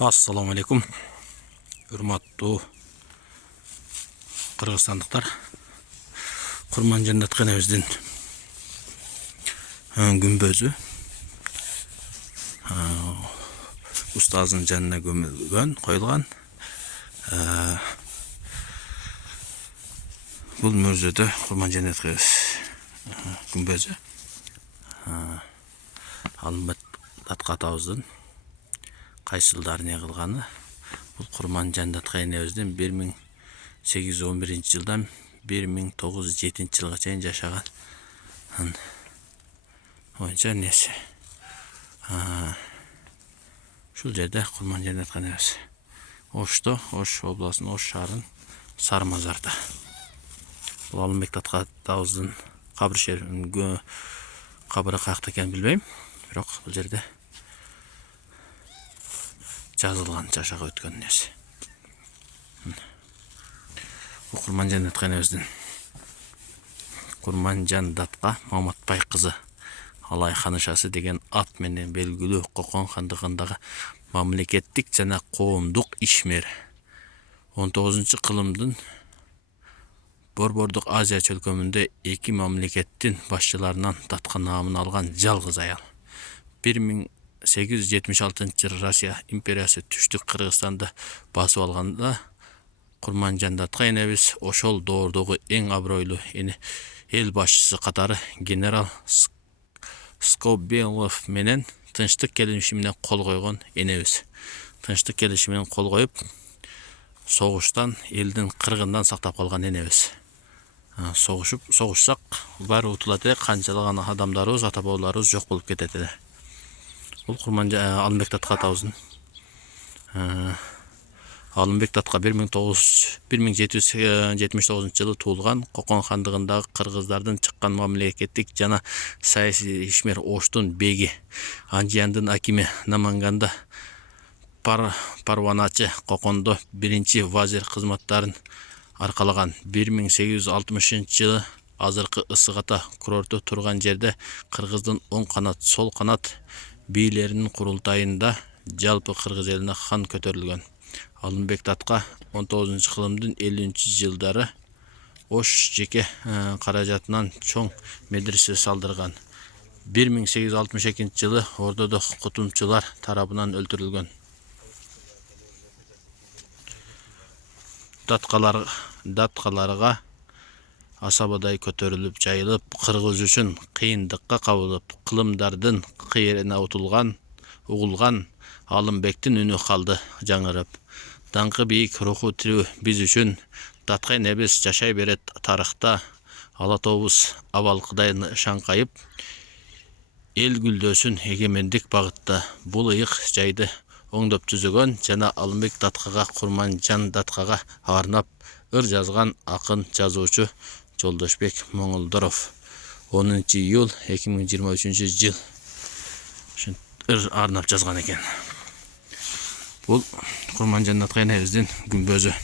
Assalamu alaikum. Hurmattуу Kırgızstandыктар. Kurman Cennet Keneviz'in gümbözü. Ustazın canına gömülgön, koyulgan. Бұл мөрзөдө Kurman Cennet Keneviz gümbözü. Alınбайт атабыздын кайсы жылдары не кылганы. Бұл Kurman Cennet Keneviz'den 1811 жылдан 1907 жылга чейин жашаган боюнча несі. Шул жерде Kurman Cennet Keneviz. Ошто, Ош областынын Ош шаарынын Сарымазарда. Бұл Алымбек атабыздын кабыры каякта экенин билбейм. Бирок бул жерде жазылган, жашап өткөн нерсе. Kurman Cennet Keneviz'den Kurmanjan Datqa Маматбай кызы Алай ханышасы деген ат менен белгилүү Кокон хандыгындагы мамлекеттик жана коомдук ишмер 19-кылымдын Борбордук Азия чөлкөмүндө эки мамлекеттин башчыларынан Датка наамын алган жалгыз аял. 1876 Россия империясы түштүк Кыргызстанды басып алганда Kurmanjan Datqa Kenevиz ошол доордогу эң абройлуу эл башчысы катары генерал Скобелов менен тынчтык келишими менен кол койгон энебиз. Тынчтык келишими менен кол коюп, согуштан элдин кыргындан сактап калган энебиз. Согушсак баары утулат эле, канчалаган адамдарыбыз, ата бабаларыбыз жок болуп кетет эле. Бул Алымбек Datqa атабыздын Алымбек Datqa 1779 жылы туулган, Кокон хандыгындагы кыргыздардын чыккан мамлекеттик жана саясий ишмер Оштун беги, Анжияндын акими, Наманганда парваначы, Кокондо биринчи вазир кызматтарын аркалаган. 1860 жылы азыркы Ысык Ата курорту турган жерде кыргыздын оң канат, сол канат бийлеринин курултайында жалпы кыргыз элине хан көтөрүлгөн. Алымбек Datqa 19-кылымдын 50-жылдары Ош жеке каражатынан чоң медресе салдырган. 1862 жылы Ордодо кутумчулар тарабынан өлтүрүлгөн. Datkаларга асабадай көтөрүлүп жайылып, кыргыз үчүн кыйындыкка кабылып, кылымдардын кыйрына угулган Алымбектин үнү калды жаңырып. Даңкы бийик руху тирүү биз үчүн, Datqa Kenevиz жашай берет тарыхта. Ала тобуз абалкыдай шаңкайып, эл гүлдөсүн эгемендик багытта. Бул ыйык жайды оңдоп түзөгөн жана Алымбек Datqaга, Kurmanjan Datqaга арнап ыр жазган акын жазуучу Жолдошбек Моңолдоров. 10-июль 2023 жыл ыр арнап жазган экен. Бул Kurmanjan Datqa Keneviz'in gümbözü.